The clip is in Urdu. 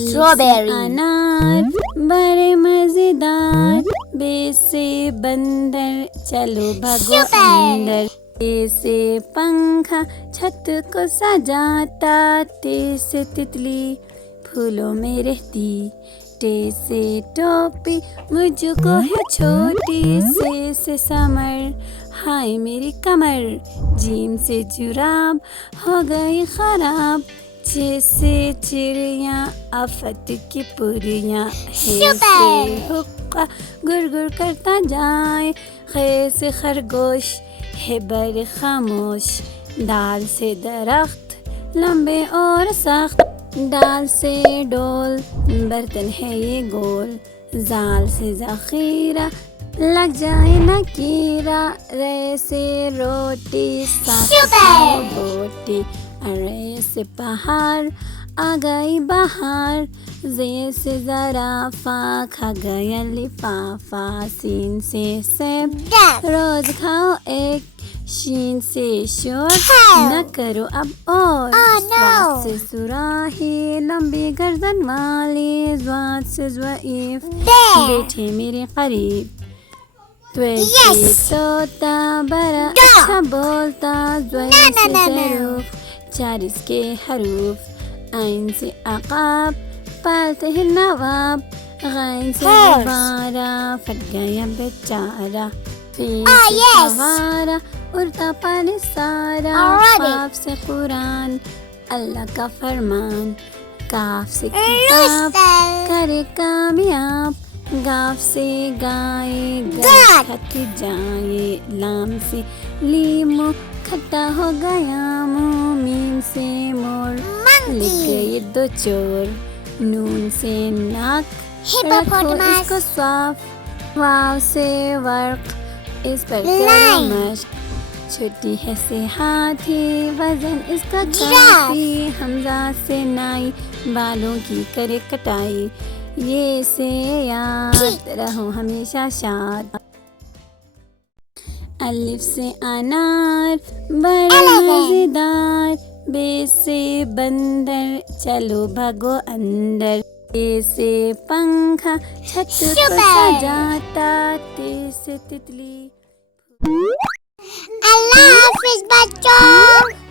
Strawberry. انار بڑے مزیدار، بے سے بندر چلو بھگو اندر، اے سے پنکھا چھت کو سجاتا، تے سے تتلی پھولوں میں رہتی، ٹے سے ٹوپی مجھ کو ہے چھوٹی، سے سمر ہائے میری کمر، جیم سے جراب ہو گئی خراب، چھ سے چڑیاں آفت کی پریاں، ہے سے حقہ گر گر کرتا جائے، خے سے خرگوش ہے بر خاموش، دال سے درخت لمبے اور سخت، ڈال سے ڈول برتن ہے یہ گول، زال سے ذخیرہ لگ جائے نہ کیرا، رے سے روٹی ساتھ بوٹی، رے سے پہاڑ آ گئی بہار، زے سے زرافہ کھا گیا لفافہ، سین سے سیب روز کھاؤ ایک، شین سے شور نہ کرو اب اور، صاد سے صراحی لمبی گردن والی، ضاد سے ضعیف بیٹھے میرے قریب، توے سے طوطا بڑا اچھا بولتا، زوے سے ظروف چار اس کے حروف، عین سے عقاب پالتے ہیں نواب، غین سے غبارہ پھٹ گیا بیچارہ، فی سے فوارہ اڑتا پانی سارا، قاف سے قرآن اللہ کا فرمان، کاف سے کتاب کرے کامیاب، گاف سے گائے گائے تھک جائے، لام سے لیمو کھٹا ہو گیا منہ، میم سے مور لکھ گئے دو چور، نون سے ناک رکھو اس کو صاف، واو سے ورق اس پر کرو مشق، چھٹی ہے سے ہاتھی وزن اس کا کافی، حمزہ سے نائی بالوں کی کرے کٹائی، یہ سے یاد رہو ہمیشہ شاد، الف سے انار بڑے مزیدار، بے سے بندر چلو بھگو اندر، تے سے پنکھا چھت کو سجاتا، تے سے تتلی۔ اللہ حافظ بچوں.